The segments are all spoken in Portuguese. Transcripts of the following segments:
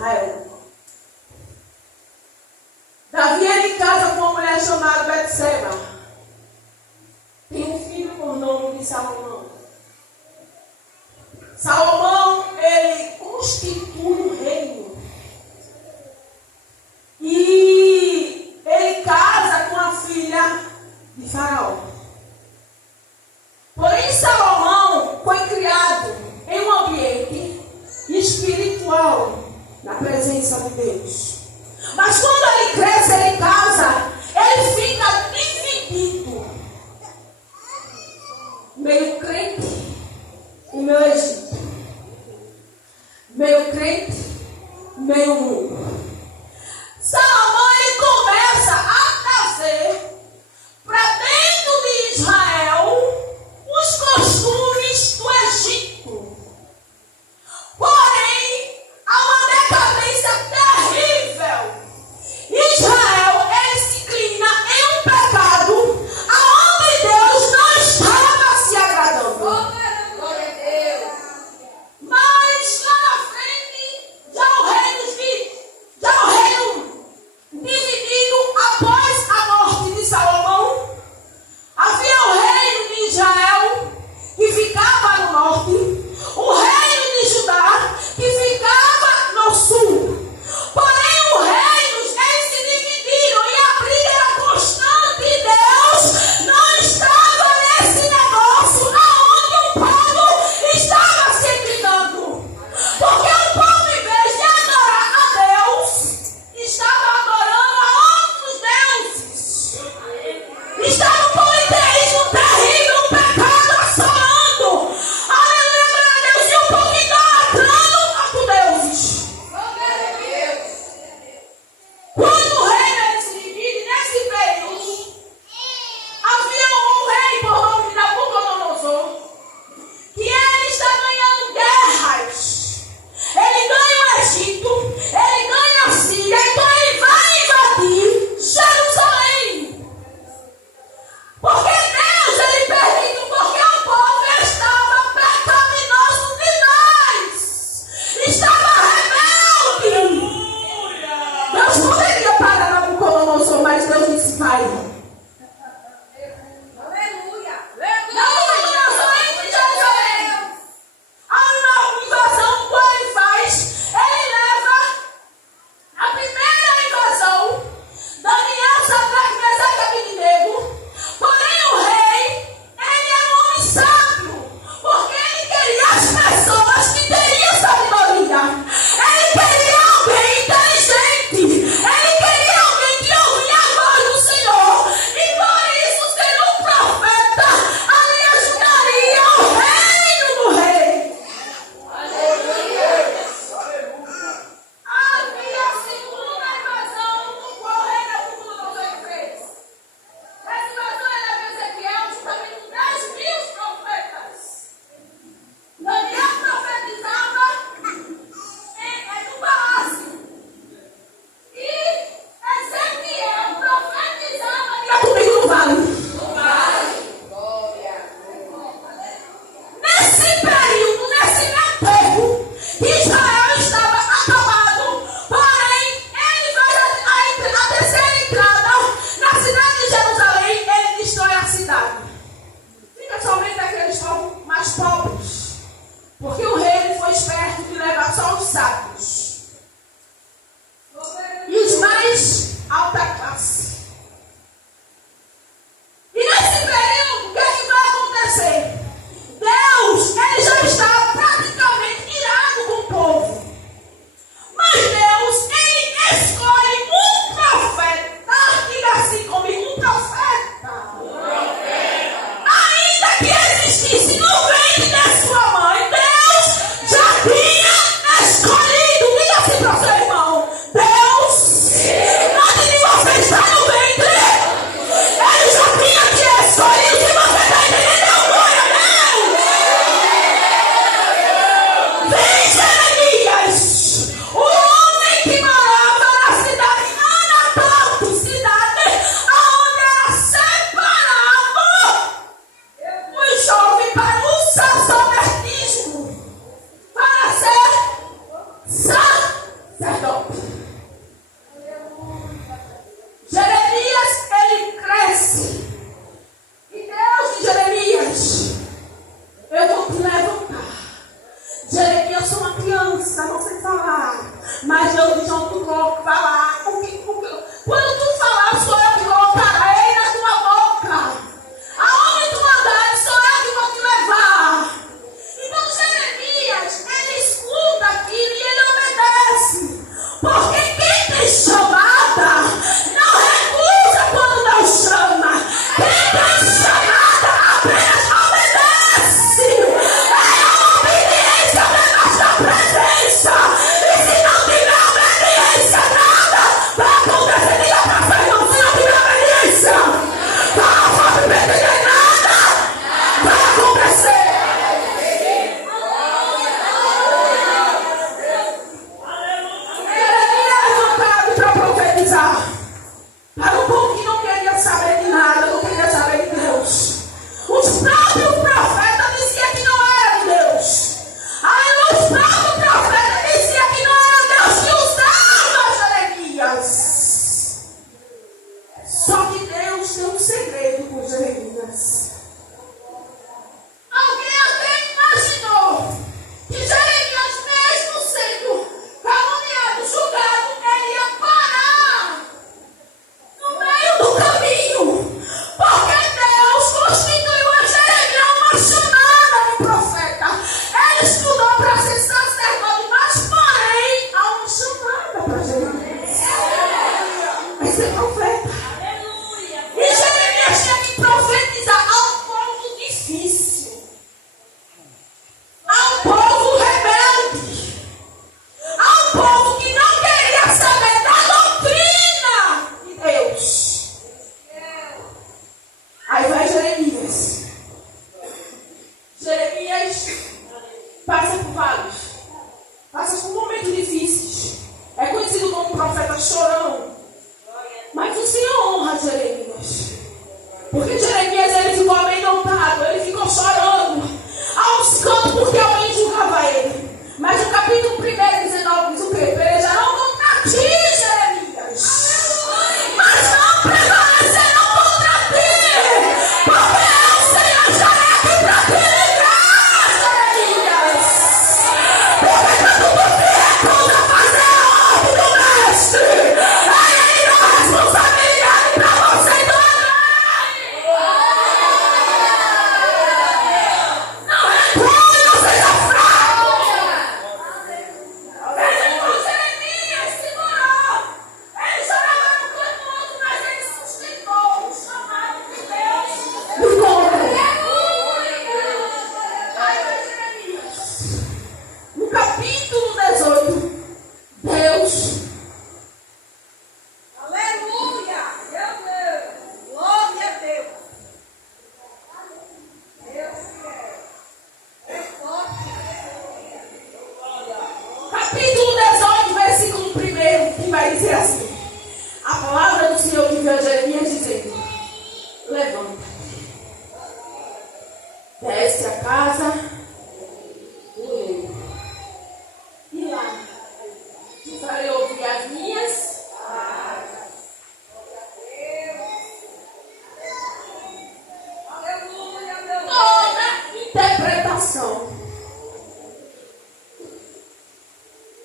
Israel. Davi ele casa com uma mulher chamada Betseba. Tem um filho com o nome de Salomão. Salomão, ele constitui um reino. E ele casa com a filha de Faraó. Porém, Salomão foi criado em um ambiente espiritual, na presença de Deus. Mas quando ele cresce, ele casa, ele fica dividido. Meio crente e meio Egito. Meio crente, meio mundo. Salomão ele começa a trazer para dentro de Israel os costumes do Egito. Porém, há uma decadência terrível. Israel ele se inclina em um pecado aonde Deus não estava se agradando. Glória a Deus. Mas lá na frente já o reino de sacerdote. Jeremias, ele cresce. E Deus diz: Jeremias, eu vou te levantar. Jeremias, eu sou uma criança, não sei falar. Mas Deus diz: não, tu coloca falar. Quando tu falar, sou eu que colocarei na tua boca. Aonde tu andares, sou eu que vou te levar. Então Jeremias, ele escuta aquilo e ele obedece. Porque quem tem chamada não recusa quando Deus chama. Quem tem chamada apenas obedece. É a obediência da nossa presença. E se não tiver obediência, nada vai acontecer. Diga pra frente, não, se não tiver obediência, não vai perder nada. Vai acontecer. Para profetizar para um povo que não queria saber de nada, não queria saber de Deus. Os próprios profetas diziam que não era de Deus. Aí os próprios profetas diziam que não era Deus que usava Jeremias. Só que Deus tem um segredo com Jeremias. Alguém até imaginou que Jeremias, mesmo sendo caluniado, julgado, ele ia parar no meio do caminho, porque Deus constituiu a Jeremias uma chamada de profeta. Ele estudou para ser sacerdote, mas porém há uma chamada para Jeremias. Vai ser profeta. E Jeremias tinha que profetizar a um povo difícil, a um povo rebelde, a um povo que não queria saber da doutrina de Deus. Aí vai Jeremias. Jeremias passa por vários, passa por momentos difíceis. É conhecido como profeta chorão. Mas o Senhor honra Jeremias. Porque Jeremias, ele ficou amedrontado, ele ficou chorando aos cantos porque alguém julgava ele. Mas no capítulo 1, 19 diz o quê? Pelejarão contra ti, Jeremias, mas não prevalecerão contra ti, porque o Senhor estará aqui para te livrar, Jeremias. Porque quando você recusa fazer a obra do mestre, aí ele dá responsabilidade para você também. Não recue, não seja fraco. Jeremias segurou. Ele chorava no canto outro, mas ele sustentou o chamado de Deus. Aí vai Jeremias. No capítulo 18, Deus. Aleluia! Meu Deus! Glória a Deus! Deus é forte. Capítulo 18, versículo 1, que vai dizer assim: a palavra do Senhor que veio a Jeremias dizendo: levanta, desce a casa do rei, e lá te farei ouvir as minhas Aleluia, meu Deus! toda interpretação,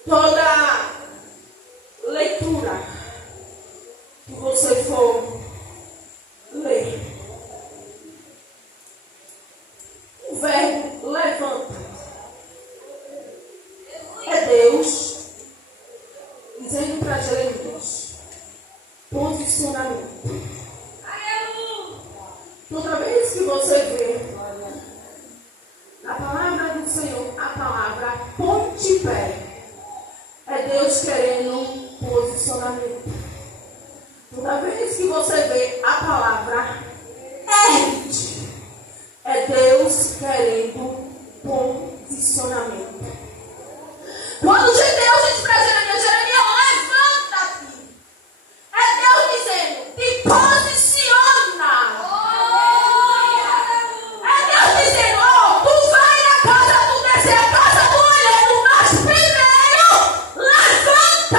toda leitura que você for ler. O verbo levanta é Deus dizendo para Jeremias posicionamento. Aleluia! Toda vez que você vê na palavra do Senhor a palavra ponte de pé, é Deus querendo posicionamento. Toda vez que você vê a palavra ergue, é Deus querendo posicionamento. Quando Deus diz para Jeremias: Jeremias, levanta-te, é Deus dizendo: te posiciona. É Deus dizendo: ó, tu vai na casa, tu desce a casa do olheiro, mas primeiro levanta.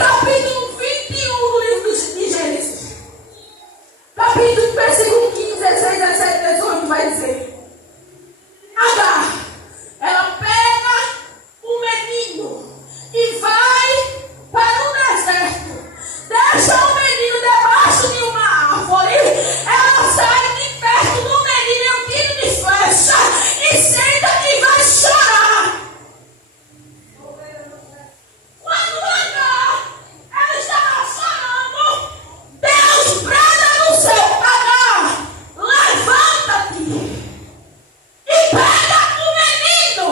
capítulo 21 do livro de Gênesis. Capítulo, versículo 15, 16, 17, 18 vai dizer: Agar, ela pega o menino e vai para o deserto. Deixa o menino debaixo de uma árvore. Ela sai de perto do menino e um tiro de flecha e senta e vai chorar. Quando Agar, ela estava chorando, Deus brada no céu: Agar, levanta-te e pega o menino.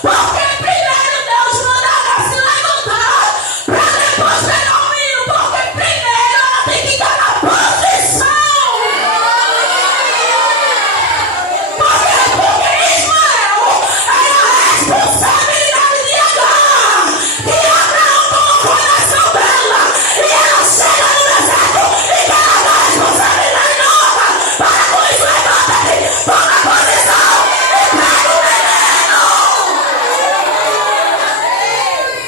Porque primeiro Deus manda ela se levantar para depois pegar o menino. Porque primeiro ela tem que estar na posição. Porque Ismael era a responsabilidade de Agar. E Abraão tomou o coração dela. E ela chega no deserto e quer dar a responsabilidade nova. Para com isso, levanta-te, toma posição e pega o menino.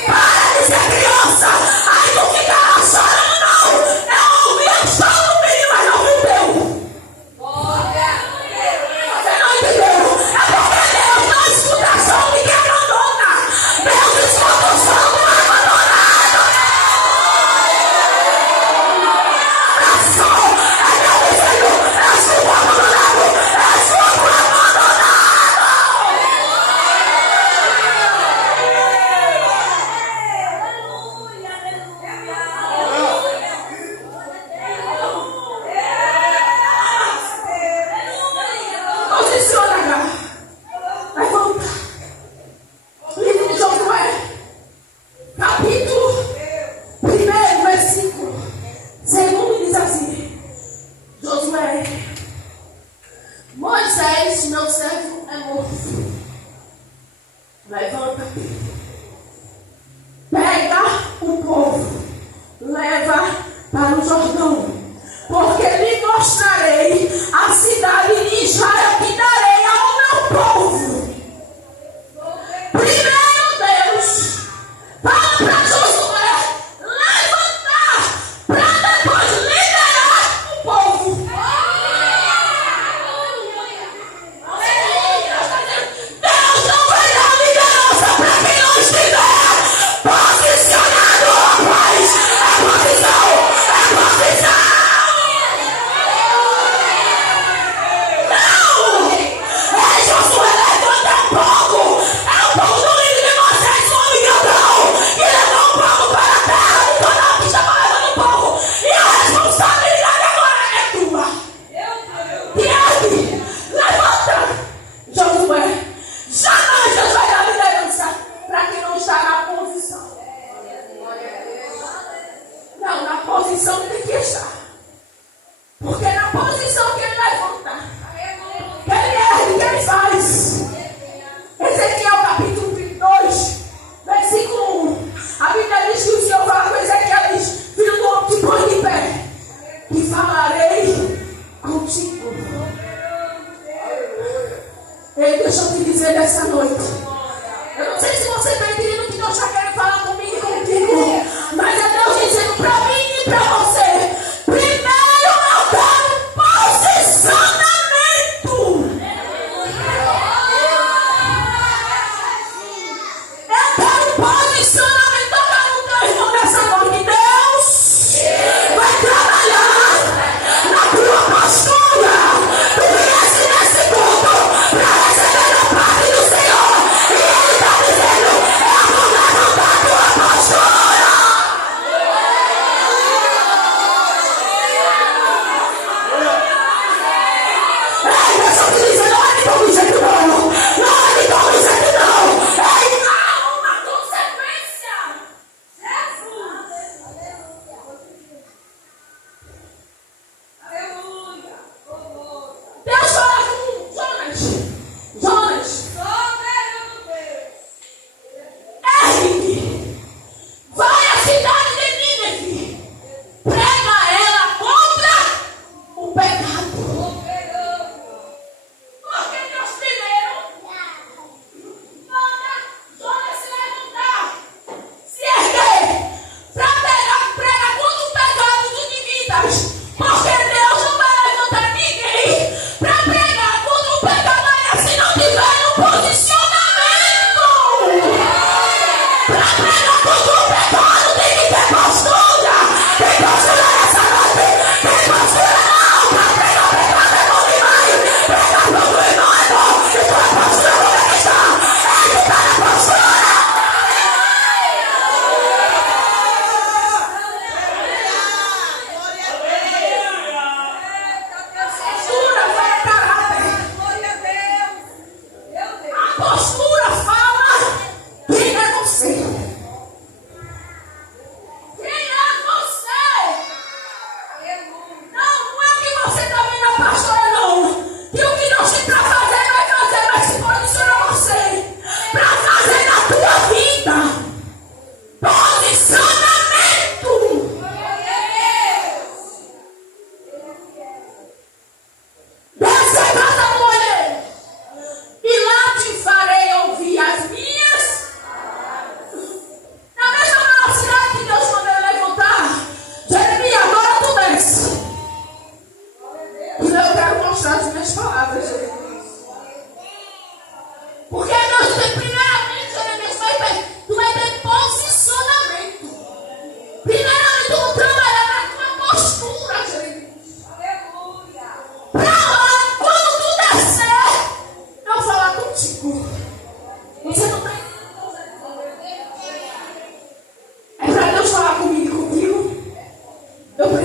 Para de ser criança. Aí tu fica lá chorando, não. Eu ouvi o choro do menino, mas não vi o teu. Você não entendeu? É porque Deus não escuta som de quem abandona. Deus escuta o som do abandonado. É som, é meu vizinho, é som abandonado, é som abandonado. Posiciona, Agar. Levanta. Livro de Josué, capítulo 1, versículo 2 diz assim: Josué, Moisés, meu servo, é morto. Levanta-te, pega o povo, leva para o Jordão, porque lhe mostrarei a cidade de Israel que darei ao meu povo. Primeiro Deus fala para Josué levantar para depois liderar o povo. Deus não vai dar liderança para quem não estiver posicionado, rapaz. É posição, é posição. Não! É Josué, levanta um pouco. É o povo do líder de vocês, um homem grandão, que levou um povo para a terra de Canaã, que estava levando o povo. E a responsabilidade agora é tua. Tiago, levanta. Josué, jamais Deus vai dar liderança para quem não está na posição. Não, na posição tem que estar. Porque é na posição que ele levanta, que ele ergue, que ele faz. Ezequiel capítulo 22, versículo 1. A Bíblia diz que o Senhor fala com Ezequiel e diz: filho do homem, te põe de pé, e falarei contigo. Ei, deixa eu te dizer nessa noite. Eu não sei se você está entendendo o que Deus está querendo falar comigo e contigo, mas é Deus dizendo para mim e para você: primeiro eu quero posicionamento. Eu quero posicionamento. Toca no teu irmão nessa noite. Deus vai trabalhar na tua postura. Tu viesse nesse culto para receber a parte do Senhor.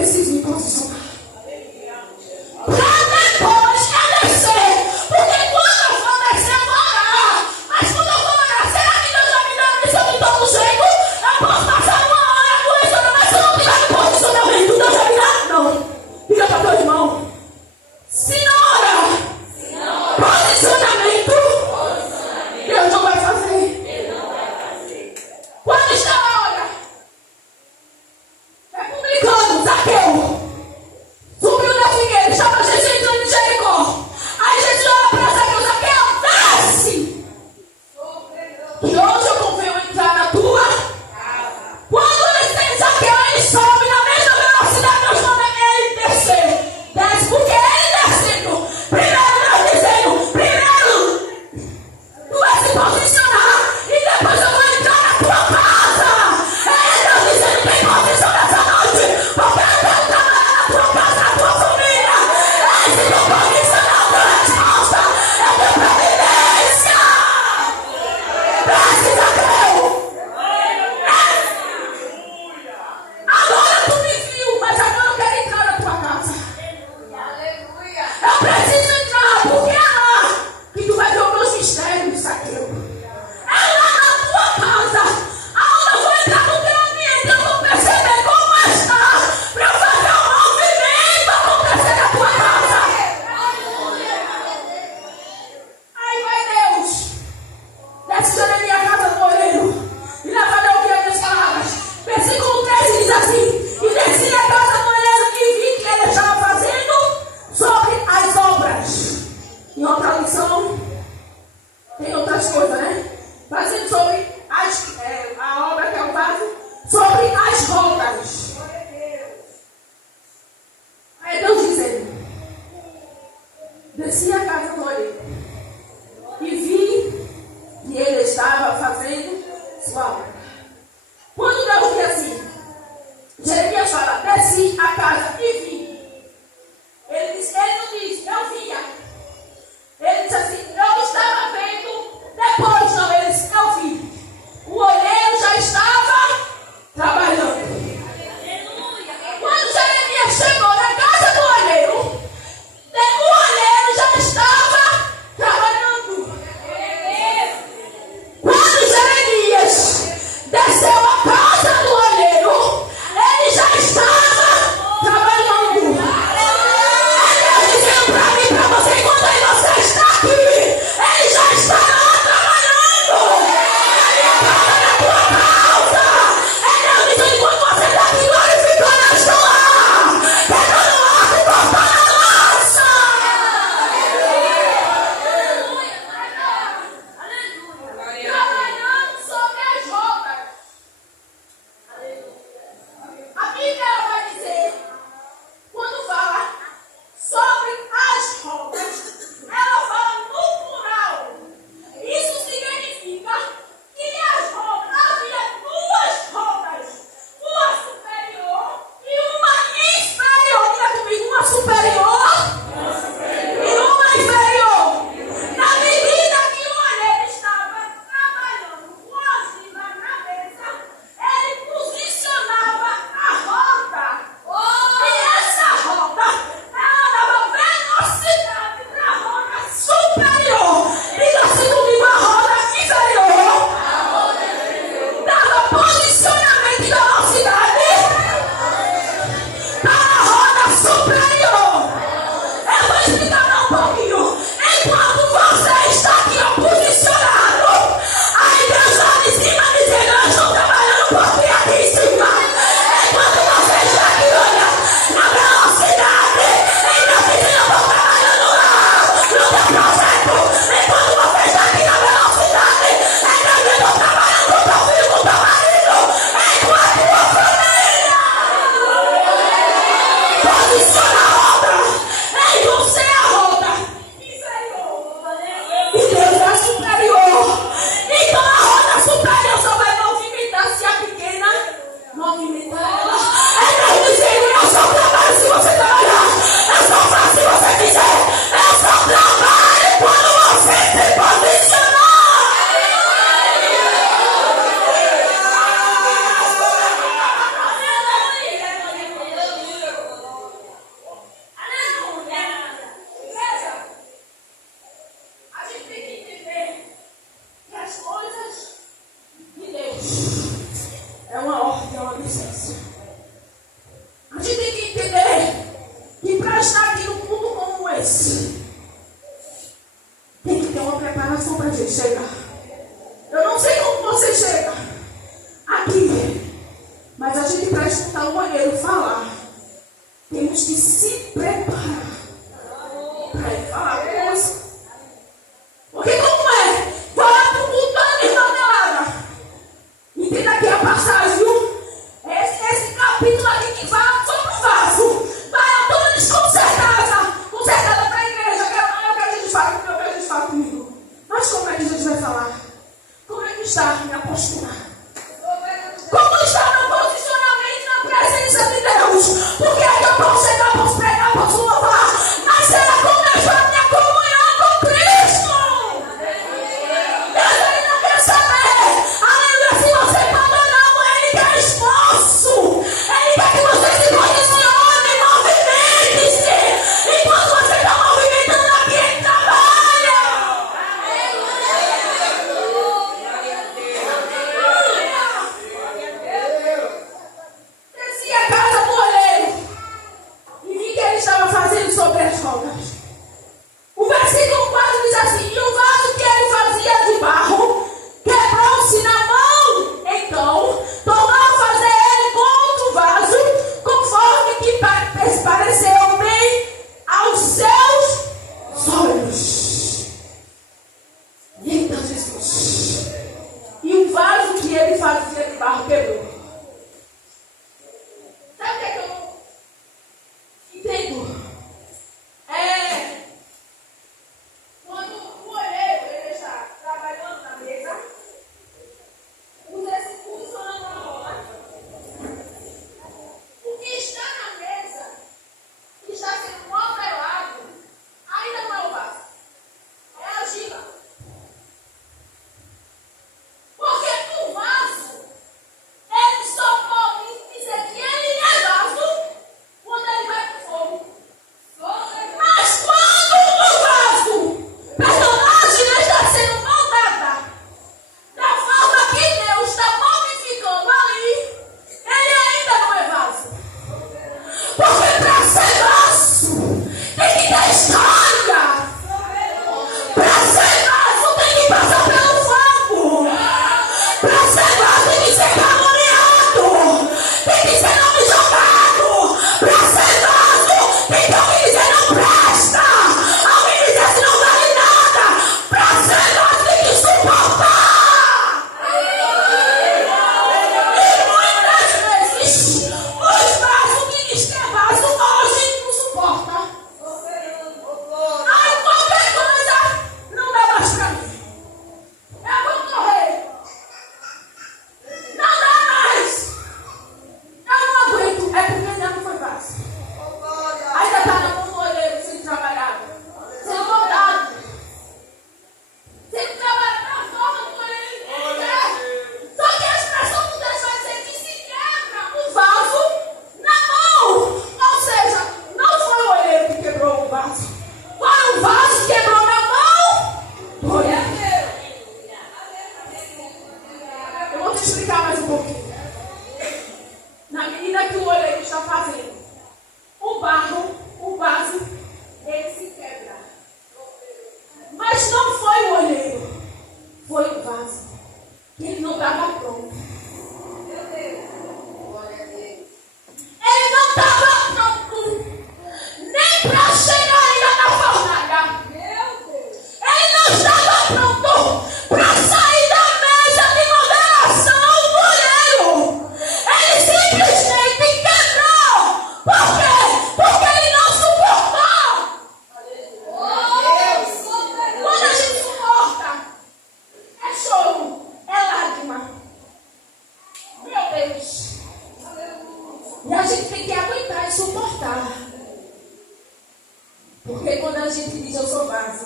preciso me posicionar. Pra depois eu descer. Porque quando eu for descer, eu vou orar. Mas quando eu for orar, será que Deus vai me dar isso de todo jeito? Eu posso passar uma hora conversando, mas se eu não tiver no posicionamento, Deus vai me dar. Não. Diga para teu irmão. Senhora, posicionamento, Deus não vai fazer. Quando está a hora, é publicando, Zaqueu, presença. A gente tem que entender que para estar aqui num mundo como esse, tem que ter uma preparação para a gente chegar. Eu não sei como você chega aqui, mas a gente para escutar o olheiro falar, temos que se preparar para ele falar coisa. Porque como é? Vai para o mundo da minha. Entenda aqui a passagem, viu? Esse capítulo aqui que fala sobre o vaso. Vai toda desconcertada para a igreja. Que é o que a gente fala comigo. Mas como é que a gente vai falar? Como é que está a minha postura? Como está meu posicionamento na presença de Deus? Porque é que eu posso chegar, posso pregar, posso louvar. Mas será como está a minha comunhão com Cristo? Deus, Ele não quer saber. Aleluia, se você pode ou não, Ele quer esforço. Ele quer que você se posicione, movimente-se. Enquanto você está movimentando aqui, Ele trabalha. Desci a casa do olheiro e vi que ele estava fazendo sobre as rodas. O versículo 4 diz assim: e o vaso que ele fazia de barro quebrou-se na mão. Então tornou a fazer ele com outro vaso, conforme que pareceu bem aos seus olhos. Eita Jesus! E o vaso que ele fazia de barro quebrou. Sabe o que é que eu não entendo? Quando o olheiro ele está trabalhando na mesa, os recursos funcionando na roda, o que está na mesa, que está sendo modelado, ainda não é o vaso, é a argila. Porque o vaso, ele só pode dizer que ele é vaso quando ele vai para o fogo. Mas quando o vaso, a argila está sendo moldada da forma que Deus está modificando ali, ele ainda não é vaso. Porque para ser vaso, tem que ter história. Para ser vaso, tem que passar pelo fogo. Para ser vaso, tem que ser caluniado. Tem que ser nome jogado. Para ser vaso, tem que alguém dizer não presta. Alguém dizer assim não vale nada. Para ser vaso, tem que suportar. E muitas vezes, os vasos que diz que é vaso, hoje não suporta. Ai, qualquer coisa não dá mais para mim. Eu vou correr. Não dá mais. Eu não aguento. É porque ainda não foi vaso. Ainda está na mão do olheiro sendo trabalhado. Sendo moldado. Sendo trabalhado da forma que o olheiro quer. Só que a expressão do Deus vai dizer que se quebra o vaso na mão. Ou seja, não foi o olheiro que quebrou o vaso. Foi o vaso que quebrou na mão do olheiro. Eu vou te explicar mais um pouquinho. Na medida que o olheiro está fazendo o barro, o vaso, ele se quebra. Mas não foi o olheiro, foi o vaso. Ele não estava pronto. Ele não estava pronto nem para chegar ainda na fornalha. Ele não estava pronto para sair da mesa de moderação do olheiro. Ele simplesmente quebrou. Por quê? Porque ele não suportou. Quando a gente suporta, é choro, é lágrima. Meu Deus. E a gente tem que aguentar e suportar. Porque quando a gente diz eu sou vaso,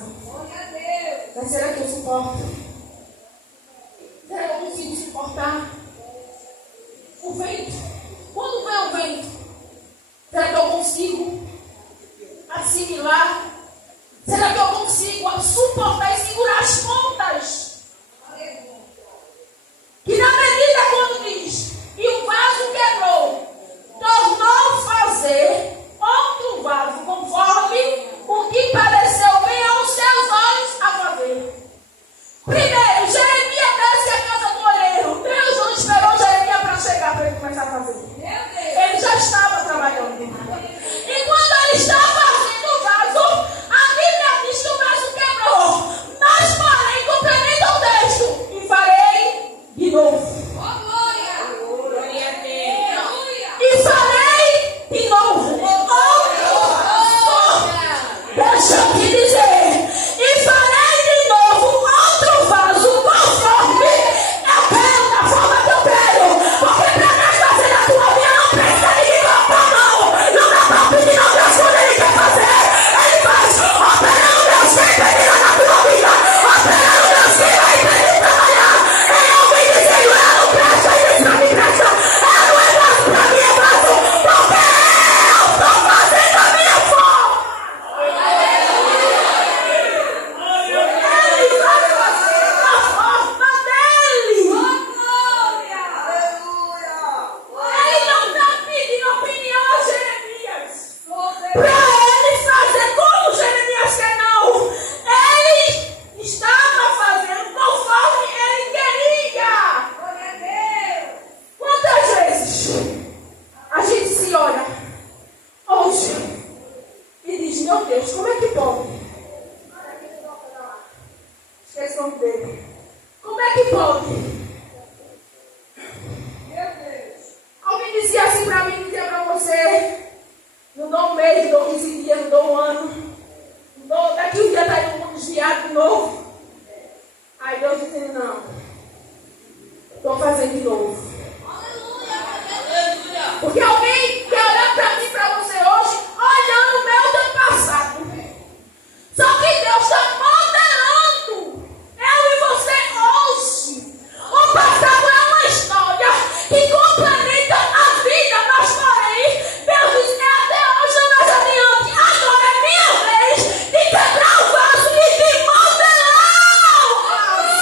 mas será que eu suporto? Será que eu consigo suportar o vento? Quando vem o vento, será que eu consigo assimilar? Será que eu consigo suportar e segurar as pontas? Que na medida quando diz, e o vaso quebrou, vezes a gente se olha hoje e diz, meu Deus, como é que pode? Esquece o nome dele. Como é que pode? Meu Deus. Alguém dizia assim pra mim, dizia pra você, não dou um mês, não dou 15 dias, não dou um ano, não dou, daqui um dia tá indo um desviado de novo. Aí Deus dizendo, não, estou fazendo de novo. Porque alguém quer olhar para mim, para você hoje, olhando o meu do passado. Só que Deus está modelando eu e você hoje. O passado é uma história que complementa a vida, mas porém, Deus diz, até hoje eu mais adiante. Agora é minha vez de quebrar o vaso e de modelar o vaso.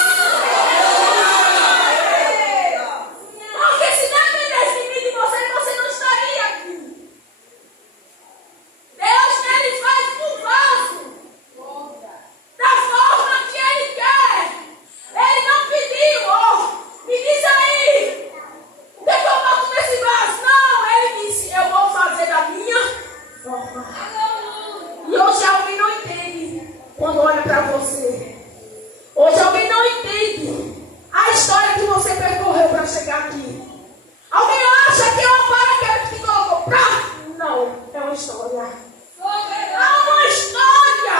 Porque se dependesse de mim e de você não estaria aqui. Deus, Ele faz o vaso da forma que Ele quer. Ele não pediu, me diz aí, o que é que eu boto nesse vaso? Não, Ele disse, eu vou fazer da minha forma. E hoje alguém não entende quando olha para você. Hoje alguém não entende a história que você percorreu para chegar aqui. Alguém acha que é uma paraquedas que te colocou pra... Não, é uma história. É uma história.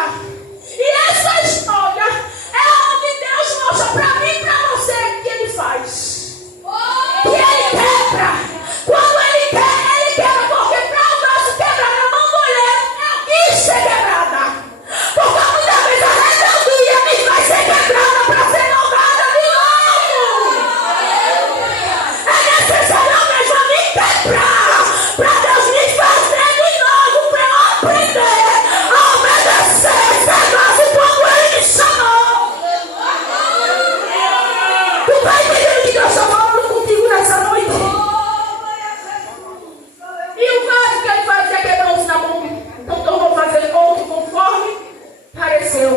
E essa história é onde Deus mostra pra mim e pra você o que Ele faz. Que Ele quebra. Quando Ele quebra, porque pra o nosso quebrar na mão do olheiro é o que ser quebrada. Porque muitas vezes a rebeldia me vai ser quebrada pra ser moldada de novo. É necessário mesmo me quebrar pra Deus me fazer de novo, pra eu aprender a obedecer, ser vaso como Ele me chamou. Tu tá entendendo o que Deus está falando contigo nessa noite? E o vaso que Ele faz é quebrou-se na mão. Então eu vou fazer outro conforme pareceu.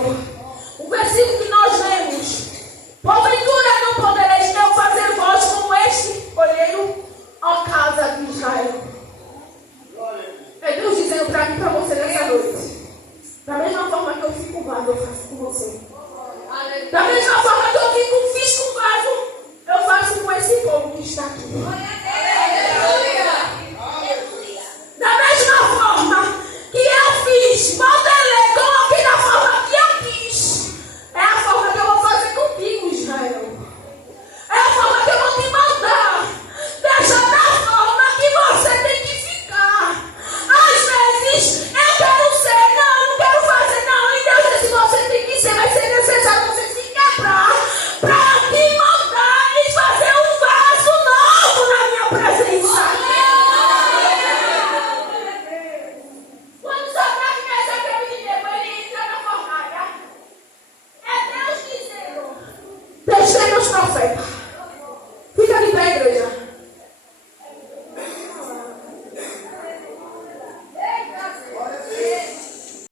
O versículo que nós lemos: porventura não podereis eu fazer vós como este olheiro, ó casa de Israel. É Deus dizendo para mim e para você nessa noite. Da mesma forma que eu fico vaso, eu faço com você.